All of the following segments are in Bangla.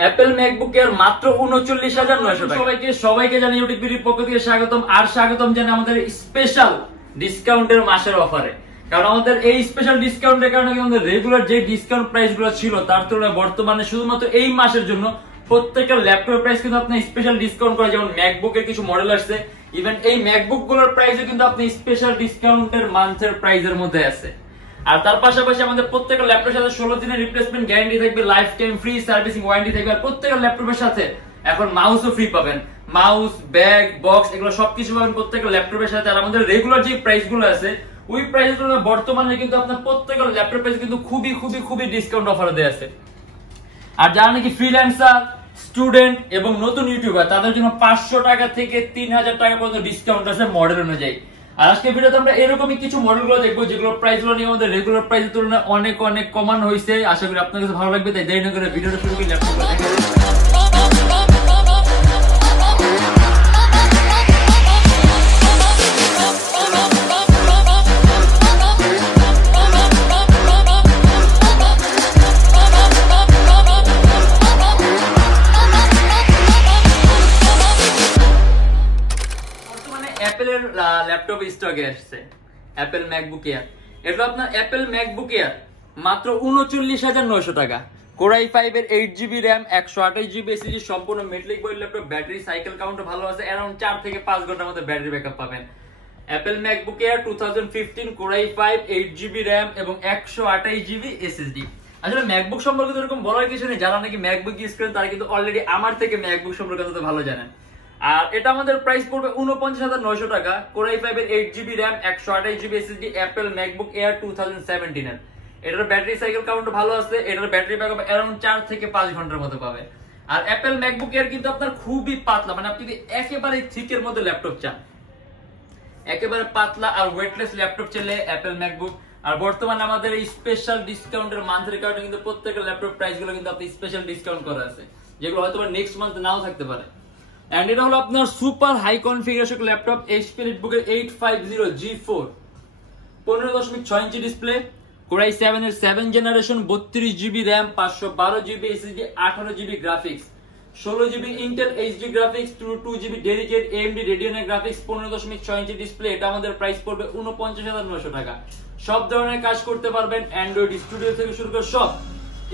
অ্যাপল ম্যাকবুক এর মাত্র ৩৯,৯০০ টাকা। সবাইকে জানি ইউটিউবের পক্ষ থেকে স্বাগতম, আর স্বাগতম জানাই আমাদের স্পেশাল ডিসকাউন্টের মাসের অফারে। কারণ আমাদের এই স্পেশাল ডিসকাউন্টের কারণে আমাদের রেগুলার যে ডিসকাউন্ট প্রাইস গুলো ছিল তার তুলনায় বর্তমানে শুধুমাত্র এই মাসের জন্য প্রত্যেকটা ল্যাপটপের প্রাইস কিন্তু আপনি স্পেশাল ডিসকাউন্ট করা, যেমন ম্যাকবুকের কিছু মডেল আসছে, ইভেন এই ম্যাকবুক গুলোর প্রাইসও কিন্তু আপনি স্পেশাল ডিসকাউন্টের মান্থের প্রাইসের মধ্যে আছে। আর তার পাশাপাশি আমাদের প্রত্যেকটা ল্যাপটপের সাথে 16 দিনের রিপ্লেসমেন্ট গ্যারান্টি থাকবে, life time free servicing warranty থাকবে। আর প্রত্যেকটা ল্যাপটপের সাথে এখন মাউসও ফ্রি পাবেন, মাউস, ব্যাগ, বক্স এগুলো সবকিছু পাবেন প্রত্যেকটা ল্যাপটপের সাথে। আর আমাদের রেগুলার যে প্রাইস গুলো আছে ওই প্রাইসের তুলনায় বর্তমানে কিন্তু আপনার প্রত্যেকটা ল্যাপটপ প্রাইস কিন্তু খুবই ডিসকাউন্ট অফার দেয়া আছে। আর যারা নাকি ফ্রিল্যান্সার, স্টুডেন্ট এবং নতুন ইউটিউবার তাদের জন্য 500 টাকা থেকে 3000 টাকা পর্যন্ত ডিসকাউন্ট আছে মডেল অনুযায়ী। আর আজকে ভিডিওতে আমরা এরকমই কিছু মডেলগুলো দেখবো যেগুলো প্রাইস গুলো নিয়ে আমাদের রেগুলার প্রাইসের তুলনায় অনেক কমান হয়েছে। আশা করি আপনার কাছে ভালো লাগবে, তাই দেরি না করে ভিডিওটা শুরু করি। ল্যাপটপগুলো দেখে অ্যাপেলের ল্যাপটপ স্টকে আসছে অ্যাপেল ম্যাকবুক এয়ার। এটা আপনার অ্যাপেল ম্যাকবুক এয়ার মাত্র ৩৯,৯০০ টাকা। কোরাই 5 এর 8GB র্যাম, 128GB এসএসডি, সম্পূর্ণ metallic body laptop, battery cycle count ভালো আছে, अराउंड 4 থেকে 5 ঘন্টার মধ্যে ব্যাটারি ব্যাকআপ পাবেন। Apple MacBook air 2015 core i 5 8GB RAM এবং 128GB এসএসডি। আসলে ম্যাকবুক সম্পর্কে তো এরকম বলার কিছু নেই, যারা নাকি ম্যাকবুক ইউজ করেন তারা কিন্তু অলরেডি আমার থেকে ম্যাকবুক সম্পর্কে তো ভালো জানেন। আর এটা আমাদের প্রাইস পড়বে 49,900 টাকা। কোরাই 5 এর 8GB RAM, 128GB SSD, Apple MacBook air 2017 এর। এটার ব্যাটারি সাইকেল কাউন্ট ভালো আছে, এটার ব্যাটারি ব্যাকআপ अराउंड 4 থেকে 5 ঘন্টার মতো পাবে। আর অ্যাপল ম্যাকবুক এয়ার কিন্তু আপনার খুবই পাতলা, মানে আপনি যদি একেবারে থিকের মধ্যে ল্যাপটপ চান, একেবারে পাতলা আর ওয়েটলেস ল্যাপটপ চাইলে অ্যাপল ম্যাকবুক। আর বর্তমানে আমাদের এই স্পেশাল ডিসকাউন্টের মান্থের কারণে কিন্তু প্রত্যেকটা ল্যাপটপ প্রাইস গুলো কিন্তু আপনি স্পেশাল ডিসকাউন্ট করা আছে, যেগুলো হয়তো নেক্সট মান্থ নাও থাকতে পারে। এন্ড এটা হলো আপনার super high configuration laptop HP EliteBook এর 850G4, 15.6 ইঞ্চি ডিসপ্লে, কোরাই 7 এর 7 generation, 32GB RAM, 512GB SSD, 18GB graphics, 16GB Intel HD graphics, 2GB dedicated AMD রেডিয়নের গ্রাফিক্স, 15.6 ইঞ্চি ডিসপ্লে। এটা আমাদের প্রাইস পড়বে 49,900 টাকা। সব ধরনের কাজ করতে পারবেন, অ্যান্ড্রয়েড স্টুডিও থেকে শুরু করে সব,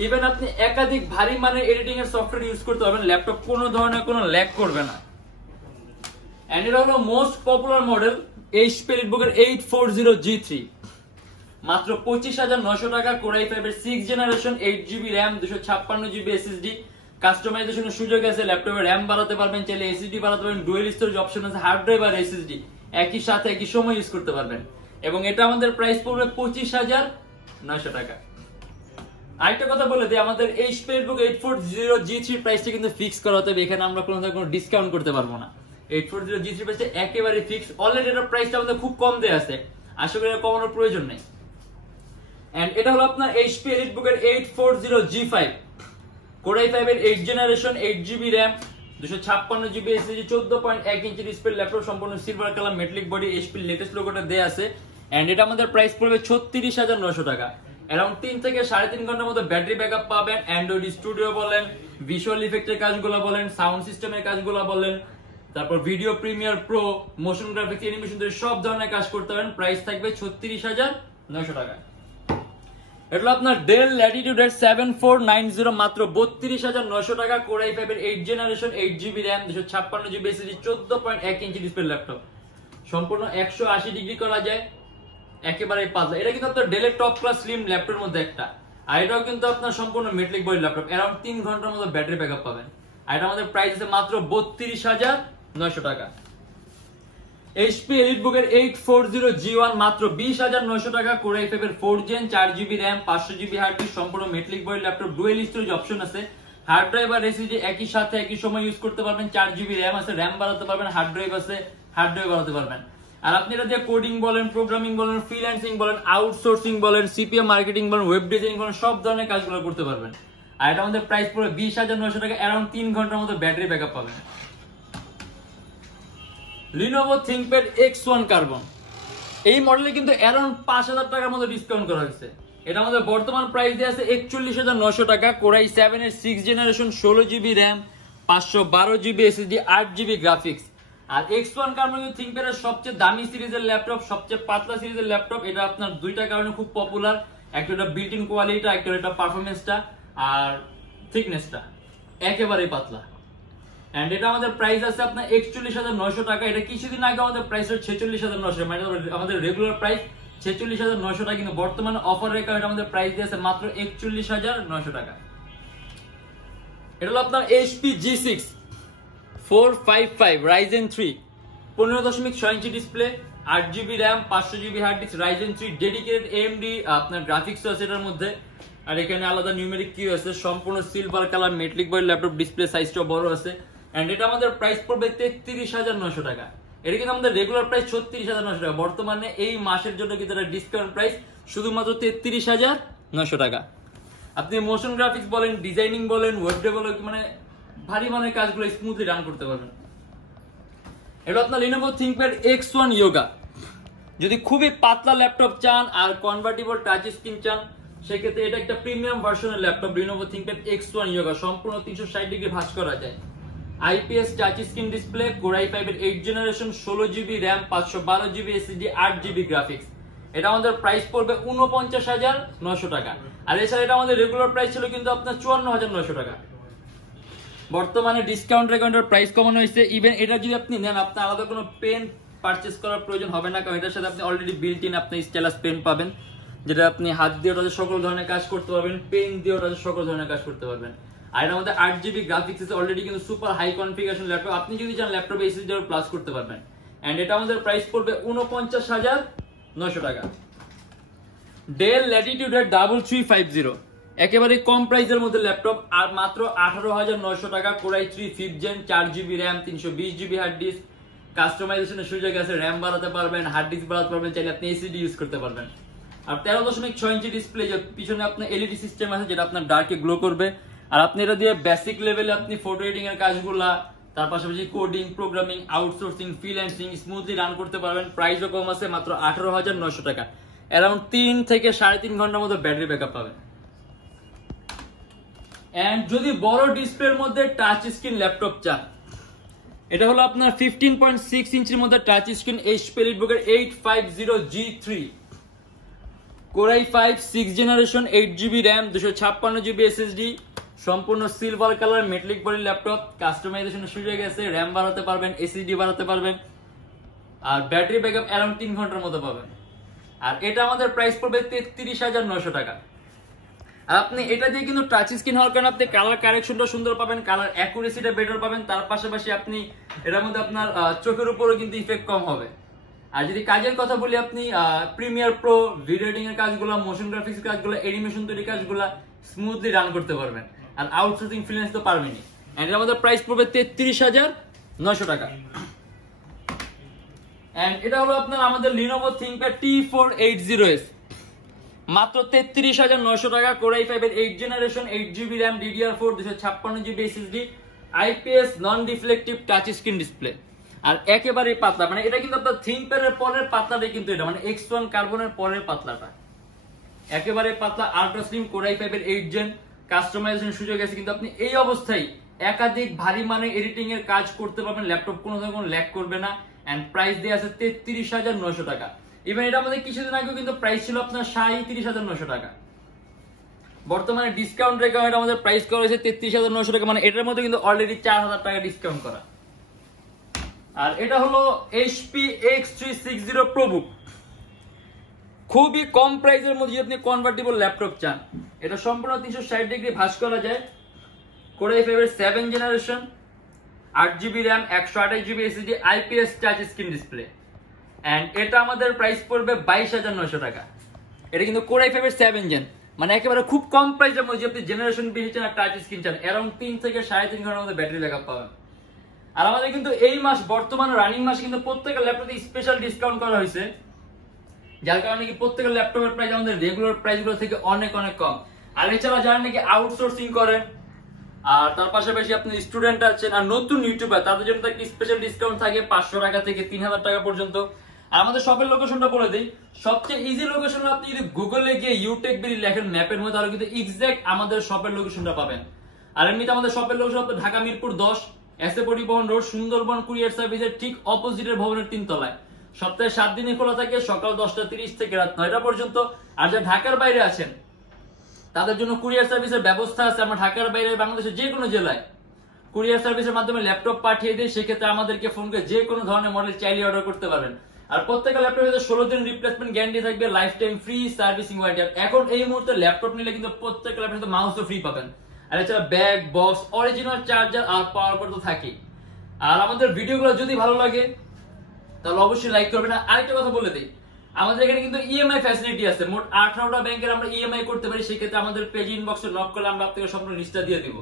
ইভেন আপনি একাধিক ভারী মানের এডিটিং এর সফটওয়্যার ইউজ করতে পারবেন, ল্যাপটপ কোনো ধরনের কোনো ল্যাগ করবে না। এন্ড এটা হলো most popular model HP EliteBook এর 840G3, মাত্র 25,900 টাকা। কোরাই 5 এর 6 generation, 8GB RAM, 256GB SSD, কাস্টমাইজেশনের সুযোগ আছে, ল্যাপটপে র্যাম বাড়াতে পারবেন, চাইলে এসএসডি বাড়াতে পারবেন, ডুয়াল স্টোরেজ অপশন আছে, হার্ড ড্রাইভ আর এসএসডি একই সাথে একই সময় ইউজ করতে পারবেন। এবং এটা আমাদের প্রাইস পড়বে 25,900 টাকা। আরেকটা কথা বলে দিই, আমাদের HP EliteBook 840G3 প্রাইসটা কিন্তু ফিক্স করা হবে, এখানে আমরা কোনো ডিসকাউন্ট করতে পারবো না। 840G3 প্রাইসটা একেবারে ফিক্স, অলরেডি এটার প্রাইসটা আমাদের খুব কম দেয়া আছে, আশা করি কমানোর প্রয়োজন নেই। এন্ড এটা হলো আপনার HP EliteBook এর 840G5, কোরাই 5 এর 8 generation, 8GB RAM, 256GB SSD, 14.1 inch display laptop, সম্পূর্ণ silver colour metallic body, HP latest লোগোটা দেয়া আছে। এন্ড এটা আমাদের প্রাইস পড়বে 36,900 টাকা। अराउंड 3 থেকে 3.5 ঘন্টার মতো ব্যাটারি ব্যাকআপ পাবেন। অ্যান্ড্রয়েড স্টুডিও বলেন, ভিজুয়াল ইফেক্টের কাজগুলো বলেন, সাউন্ড সিস্টেমের কাজগুলো বলেন, তারপর video Premiere Pro, motion graphics, animation সব ধরনের কাজ করতে পারেন। প্রাইস থাকবে 36,900 টাকা। এটা আপনার ডেল ল্যাটিটিউড 7490, মাত্র 32,900 টাকা। কোরাই 5 এর 8 generation, 8GB RAM, 256GB SSD, 14.1 inch display laptop, সম্পূর্ণ 180 ডিগ্রি করা যায়, একেবারে পাতলা। এটা কিন্তু আপনার ডেলের টপ ক্লাস স্লিম ল্যাপটপের মধ্যে একটা। আর এটাও কিন্তু আপনার সম্পূর্ণ মেটালিক বডি ল্যাপটপ, अराउंड 3 ঘন্টার মতো ব্যাটারি ব্যাকআপ পাবেন। আর এটা আমাদের প্রাইস আছে মাত্র 32,900 টাকা। HP EliteBook এর 840G1, মাত্র 20,900 টাকা। কোরাই 5 এর 4 gen, 4GB RAM, 500GB hard disk, সম্পূর্ণ metallic body laptop, dual storage option আছে, হার্ড ড্রাইভ আর এসএসডি একই সাথে একই সময় ইউজ করতে পারবেন, 4GB র্যাম আছে, র্যাম বাড়াতে পারবেন, হার্ড ড্রাইভ আছে, হার্ড ড্রাইভ বাড়াতে পারবেন। আর আপনি এটা দিয়ে কোডিং বলেন, প্রোগ্রামিং বলেন, ফ্রিল্যান্সিং বলেন, আউটসোর্সিং বলেন, সিপিএম মার্কেটিং বলেন, ওয়েব ডিজাইনিং বলেন, সব ধরনের কাজগুলো করতে পারবেন। আর এটা আমাদের প্রাইস পড়বে 20,900 টাকা। अराउंड 3 ঘন্টার মতো ব্যাটারি ব্যাকআপ পাবেন। Lenovo ThinkPad X1 কার্বন, এই মডেলে কিন্তু अराउंड 5,000 টাকার মতো ডিসকাউন্ট করা হয়েছে। এটা আমাদের বর্তমান প্রাইস দিয়ে আছে 41,900 টাকা। কোরাই 7 এর 6 generation 16 GB RAM 512 GB SSD 8 GB graphics. আর X1 কারণ থিংকপ্যাডের সবচেয়ে দামি সিরিজের ল্যাপটপ, সবচেয়ে পাতলা সিরিজের ল্যাপটপ। এটা আপনার দুইটা কারণে খুব পপুলার, একটা এটা বিল্ট ইন কোয়ালিটিটা, একটা এটা পারফরমেন্সটা আর থিকনেসটা একেবারেই পাতলা। এন্ড এটা আমাদের প্রাইস আছে আপনার 41,900 টাকা। এটা কিছুদিন আগে আমাদের প্রাইস ছিল 46,900, মানে আমাদের রেগুলার প্রাইস 46,900 টাকা, কিন্তু বর্তমানে অফারের কারণে আমাদের প্রাইস দিয়েছে মাত্র 41,900 টাকা। এটা হলো আপনার HP G6 455 Ryzen 3 15.6 inch display, 8 GB RAM 500 GB hard disk, Ryzen 3 dedicated AMD আপনার গ্রাফিক্স আছে এটার মধ্যে। আর এখানে আলাদা নিউমেরিক কিউ আছে, সম্পূর্ণ silver colour metallic body laptop, display সাইজটাও বড় আছে। এন্ড এটা আমাদের প্রাইস পড়বে 33,900 টাকা। এটা কিন্তু আমাদের রেগুলার প্রাইস 36,900 টাকা, বর্তমানে এই মাসের জন্য কিন্তু এটা ডিসকাউন্ট প্রাইস শুধুমাত্র 33,900 টাকা। আপনি মোশন গ্রাফিক্স বলেন, ডিজাইনিং বলেন, ওয়েব ডেভেলপ, মানে ভারী মানের কাজগুলো স্মুথলি রান করতে পারবেন। এটা আপনার Lenovo ThinkPad X1 Yoga। যদি খুবই পাতলা ল্যাপটপ চান আর কনভার্টেবল টাচ স্ক্রিন চান, সেক্ষেত্রে এটা একটা প্রিমিয়াম ভার্সনের laptop Lenovo ThinkPad X1 Yoga। সম্পূর্ণ 360 ডিগ্রি ভাঁজ করা যায়, IPS touch screen display, core i 5 এর 8 generation 16 GB RAM 512 GB SSD 8 GB graphics. এটা আমাদের প্রাইস পড়বে 49,900 টাকা। আর এছাড়া এটা আমাদের রেগুলার প্রাইস ছিল কিন্তু আপনার 54,900 টাকা। বর্তমানে ডিসকাউন্ট রেকমেন্ডের প্রাইস কমানো হয়েছে। ইভেন এটা যদি আপনি নেন, আপনার আলাদা কোনো পেন পারচেজ করার প্রয়োজন হবে না, কারণ এটার সাথে আপনি অলরেডি বিল্ট ইন আপনি স্টাইলাস পেন পাবেন, যেটা আপনি হাত দিয়ে ওটাতে সকল ধরনের কাজ করতে পারবেন, পেন দিয়ে ওটাতে সকল ধরনের কাজ করতে পারবেন। আর এর মধ্যে 8 জিবি গ্রাফিক্স আছে, অলরেডি কিন্তু সুপার হাই কনফিগারেশন ল্যাপটপ। আপনি যদি চান ল্যাপটপে এসএসডি প্লাস করতে পারবেন। এন্ড এটা আমাদের প্রাইস পড়বে 49,900 টাকা। Dell Latitude 3350 একেবারে কম প্রাইসের মধ্যে ল্যাপটপ, আর মাত্র 18,900 টাকা। Core i 3 5th gen 4 GB RAM 320 GB hard disk, কাস্টমাইজেশনের সুযোগ আছে, র্যাম বাড়াতে পারবেন, হার্ড ডিস্ক বাড়াতে পারবেন, চাইলে আপনি এসএসডি ইউজ করতে পারবেন। আর 13.6 ইঞ্চি ডিসপ্লে, যে পিছনে আপনার এলইডি সিস্টেম আছে যেটা আপনার ডার্কে গ্লো করবে। আর আপনি এটা দিয়ে বেসিক লেভেলে আপনি ফটো এডিটিং এর কাজগুলা, তার পাশাপাশি coding, programming, outsourcing, freelancing smoothly run করতে পারবেন। প্রাইসও কম আছে, মাত্র 18,900 টাকা। অ্যারাউন্ড 3 থেকে 3.5 ঘন্টার মতো ব্যাটারি ব্যাকআপ পাবেন। এন্ড যদি বড় ডিসপ্লের মধ্যে টাচ স্ক্রিন ল্যাপটপ চান, এটা হলো আপনার 15.6 ইঞ্চির মধ্যে touch screen HP EliteBook 850G3 core i 5 6 generation 8 GB RAM 256 GB SSD, সম্পূর্ণ silver colour metallic body laptop. কাস্টমাইজেশনের সুযোগ আছে, র্যাম বাড়াতে পারবেন, এসএসডি বাড়াতে পারবেন, আর ব্যাটারি ব্যাকআপ অ্যারাউন্ড 3 ঘন্টার মতো পাবেন। আর এটা আমাদের প্রাইস পড়বে 33,900 টাকা। আর আপনি এটা দিয়ে কিন্তু টাচ স্ক্রিন হওয়ার কারণে আপনি কালার কারেকশনটা সুন্দর পাবেন, কালার অ্যাকুরেসিটা বেটার পাবেন, তার পাশাপাশি আপনি এটার মধ্যে আপনার চোখের উপরও কিন্তু ইফেক্ট কম হবে। আর যদি কাজের কথা বলি, আপনি প্রিমিয়ার প্রো, ভিডিও এডিটিং এর কাজগুলো, মোশন গ্রাফিক্স কাজগুলো, অ্যানিমেশন তৈরি কাজগুলো স্মুথলি রান করতে পারবেন। আর আউটসোর্সিং ফ্রিল্যান্স তো পারবেনই। এন্ড এর আমাদের প্রাইস পড়বে 33,900 টাকা। এন্ড এটা হলো আপনার আমাদের Lenovo ThinkPad T480S, মাত্র 33,900 টাকা। কোরাই 5 এর 8 generation 8 GB RAM DDR4 256 GB SSD, IPS নন ডিফ্লেকটিভ টাচ স্ক্রিন ডিসপ্লে। আর একেবারে পাতলা, মানে এটা কিন্তু আপনার ThinkPad এর পরের পাতলাটাই কিন্তু এটা, মানে X1 কার্বনের পরের পাতলাটা একেবারে পাতলা, আল্ট্রা স্লিম। কোরাই 5 এর 8 জেন, কাস্টমাইজেশনের সুযোগ আছে, কিন্তু আপনি এই অবস্থায় একাধিক ভারী মানে এডিটিং এর কাজ করতে পারবেন, ল্যাপটপ কোনো ধরনের ল্যাগ করবে না। এন্ড প্রাইস দিয়ে আছে 33,900 টাকা। ইভেন এটা আমাদের কিছুদিন আগেও কিন্তু প্রাইস ছিল আপনার 37,900 টাকা। বর্তমানে ডিসকাউন্ট রেখে এটা আমাদের প্রাইস করা হয়েছে 33,900 টাকা, মানে এটার মধ্যে কিন্তু অলরেডি 4,000 টাকা ডিসকাউন্ট করা। আর এটা হলো HP X360 ProBook, খুবই কম প্রাইসের মধ্যে আপনি কনভার্টেবল ল্যাপটপ চান। এটা সম্পূর্ণ 360 ডিগ্রি ভাঁজ করা যায়। কোরাই 5 এর 7 generation 8 GB RAM 128 GB SSD, IPS touch screen display. And এটা আমাদের প্রাইস পড়বে 22,900 টাকা। এটা কিন্তু কোরাই 5 এর 7 জেন, মানে একেবারে খুব কম প্রাইসের মধ্যে আপনি জেনারেশন বেশি চান আর টাচ স্ক্রিন চান, অ্যারাউন্ড 3 থেকে 3.5 ঘন্টার মধ্যে ব্যাটারি ব্যাকআপ পাবেন। আর আমাদের কিন্তু এই মাস বর্তমানে রানিং মাস কিন্তু প্রত্যেকটা ল্যাপটপে স্পেশাল ডিসকাউন্ট করা হয়েছে, যার কারণে কি প্রত্যেকটা ল্যাপটপের প্রাইস আমাদের রেগুলার প্রাইসগুলো থেকে অনেক অনেক কম। আর এছাড়া যারা নাকি আউটসোর্সিং করেন, আর তার পাশাপাশি আপনি স্টুডেন্ট আছেন আর নতুন ইউটিউবার, তাদের জন্য একটা স্পেশাল ডিসকাউন্ট থাকে 500 টাকা থেকে 3,000 টাকা পর্যন্ত। আর আমাদের শপের লোকেশনটা বলে দিই, সবচেয়ে ইজি লোকেশন আপনি যদি গুগলে গিয়ে Youtechbd লেখেন ম্যাপের মধ্যে, তাহলে কিন্তু এক্সাক্ট আমাদের শপের লোকেশনটা পাবেন। আর এমনিতে আমাদের শপের লোকেশন ঢাকা মিরপুর 10 পরিবহন রোড, সুন্দরবন কুরিয়ার সার্ভিসের ঠিক অপোজিটের ভবনের 3 তলায়। সপ্তাহে 7 দিনই খোলা থাকে, সকাল 10:30 থেকে রাত 9টা পর্যন্ত। আর যারা ঢাকার বাইরে আছেন তাদের জন্য কুরিয়ার সার্ভিসের ব্যবস্থা আছে। আমরা ঢাকার বাইরে বাংলাদেশের যে কোনো জেলায় কুরিয়ার সার্ভিসের মাধ্যমে ল্যাপটপ পাঠিয়ে দিই, সেক্ষেত্রে আমাদেরকে ফোন করে যে কোনো ধরনের মডেল চাইলে অর্ডার করতে পারবেন। আর প্রত্যেকটা ল্যাপটপে 16 দিন রিপ্লেসমেন্ট গ্যারান্টি থাকবে, life time free servicing warranty. এখন এই মুহূর্তে ল্যাপটপ নিলে কিন্তু প্রত্যেকটা ল্যাপটপে মাউসও ফ্রি পাবেন। আর এছাড়া ব্যাগ, বক্স, অরিজিনাল চার্জার আর পাওয়ার বাটন তো থাকেই। আর আমাদের ভিডিওগুলো যদি ভালো লাগে তাহলে অবশ্যই লাইক করবেন। আরেকটা কথা বলে দিই, আমাদের এখানে কিন্তু ইএমআই ফ্যাসিলিটি আছে। মোট 18টা ব্যাংকের আমরা ইএমআই করতে পারি। সেক্ষেত্রে আমাদের পেজ ইনবক্সে নক করলে আমরা আপনাকে সম্পূর্ণ লিস্টটা দিয়ে দিব।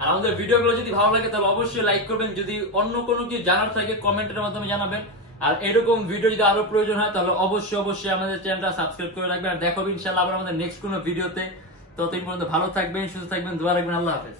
আর আমাদের ভিডিওগুলো যদি ভালো লাগে তাহলে অবশ্যই লাইক করবেন। যদি অন্য কোনো কিছু জানার থাকে কমেন্টের মাধ্যমে জানাবেন। আর এরকম ভিডিও যদি আরো প্রয়োজন হয় তাহলে অবশ্যই আমাদের চ্যানেলটা সাবস্ক্রাইব করে রাখবেন। আর দেখাবো ইনশাআল্লাহ আবার আমাদের নেক্সট কোনো ভিডিওতে। ততদিন পর্যন্ত ভালো থাকবেন, সুস্থ থাকবেন, দোয়া রাখবেন। আল্লাহ হাফেজ।